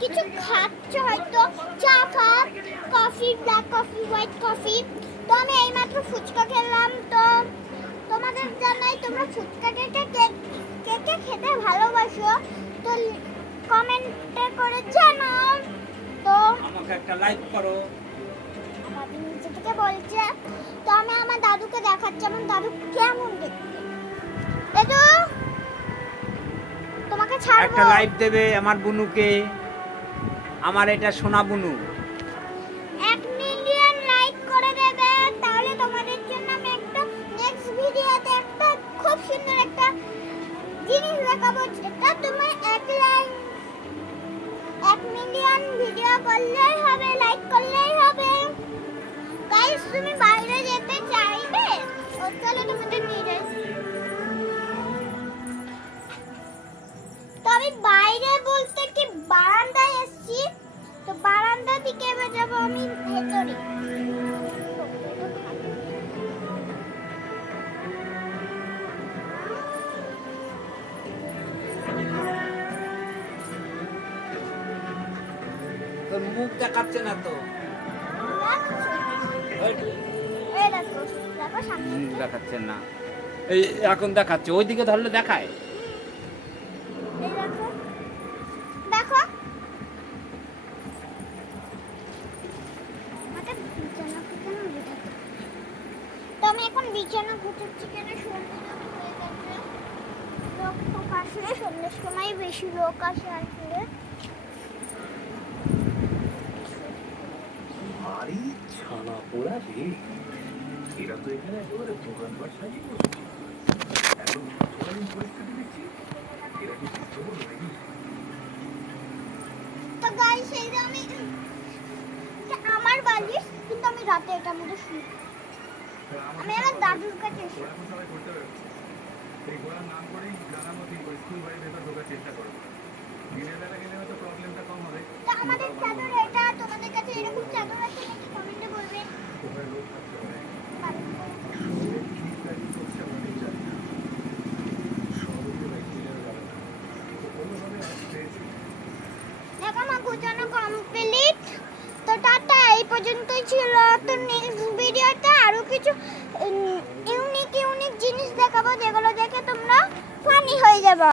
কিছু খাচ্ছ, হয়তো চা খাপ, coffee, black coffee, white coffee. তো আমি এইমাত্র ফুচকা খেলাম। তো তোমাদের জানাই, তোমরা ফুচকা কে খেতে ভালোবাসো, তো কমেন্টে করে জানাও। তো আমাকে একটা লাইক করো। দাদু নিচে থেকে বলছে। তো আমি আমার দাদুকে দেখাচ্ছি আমার দাদু কেমন দেখতে। দাদু, তোমাকে ছাড়বো। একটা লাইক দেবে আমার বুনুকে, আমার এটা সোনা বুনু। 1 মিলিয়ন লাইক করে দেবে, তাহলে তোমাদের জন্য আমি একটা নেক্সট ভিডিওতে একটা খুব সুন্দর একটা জিনিস দেখাবো, যেটা তোমার 1 মিলিয়ন ভিডিও করলেই হবে, লাইক করলেই হবে। গাইস, তুমি বাইরে যেতে চাইবে? ও চলো তোমাদের নিয়ে যাই। তো আমি বাইরে বলতে কি বারান্দায় এসেছি। তো বারান্দা থেকে এবার যাবো আমি ভেতরে। তোর মুখ দেখাচ্ছে না তো। এই দেখো, দেখো সামনে। মুখ দেখাচ্ছে না, এই এখন দেখাচ্ছে। ওইদিকে ধরলে দেখায়। এই দেখো, দেখো। আমাকে বিছানা কুটানো বিঠাতে। তো আমি এখন বিছানা কুটাচ্ছি, কেন সন্ধ্যা হয়ে গেছে। লোক ফোক আসলে সন্ধ্যের সময় বেশি লোক আসে আসলে। ভারী ছানা পোড়া রে, এরা তো এখানে একেবারে দোকানপাট সাজিয়ে বসেছে। এখন তৎকালীন পরিস্থিতি দেখছি, এরা কি বুঝতে পারলো নাকি? তো গাইস, এই যে আমি, এটা আমার বালিশ, কিন্তু আমি রাতে এটার মধ্যে শুই। আমি আমার দাদুর কাছে এসে ওরা এখন সবাই করতে বেরোচ্ছে। এই ঘোড়ার নাম করেই জানার মতো স্কুল বাড়ির ভেতর ঢোকার চেষ্টা করো। দিনের বেলা গেলে হয়তো প্রবলেমটা কম হবে। তো আমাদের চাদর এটা, তোমাদের কাছে এরকম চাদর আছে নাকি কমেন্টে বলবেন। কোথায় লোক থাকতে হবে, ভালো। কি প্ল্যানিং করছে আমরা ঠিক জানি না। সবই তো একদিনের যাবে না, তো কোনোভাবে আজ পেয়েছি। দেখো, আমার গোছানো কমপ্লিট। তো টাটা, এই পর্যন্তই ছিল। তো নেক্সট ভিডিওতে আরো কিছু ইউনিক জিনিস দেখাবো, যেগুলো দেখে তোমরা ফানি হয়ে যাবে।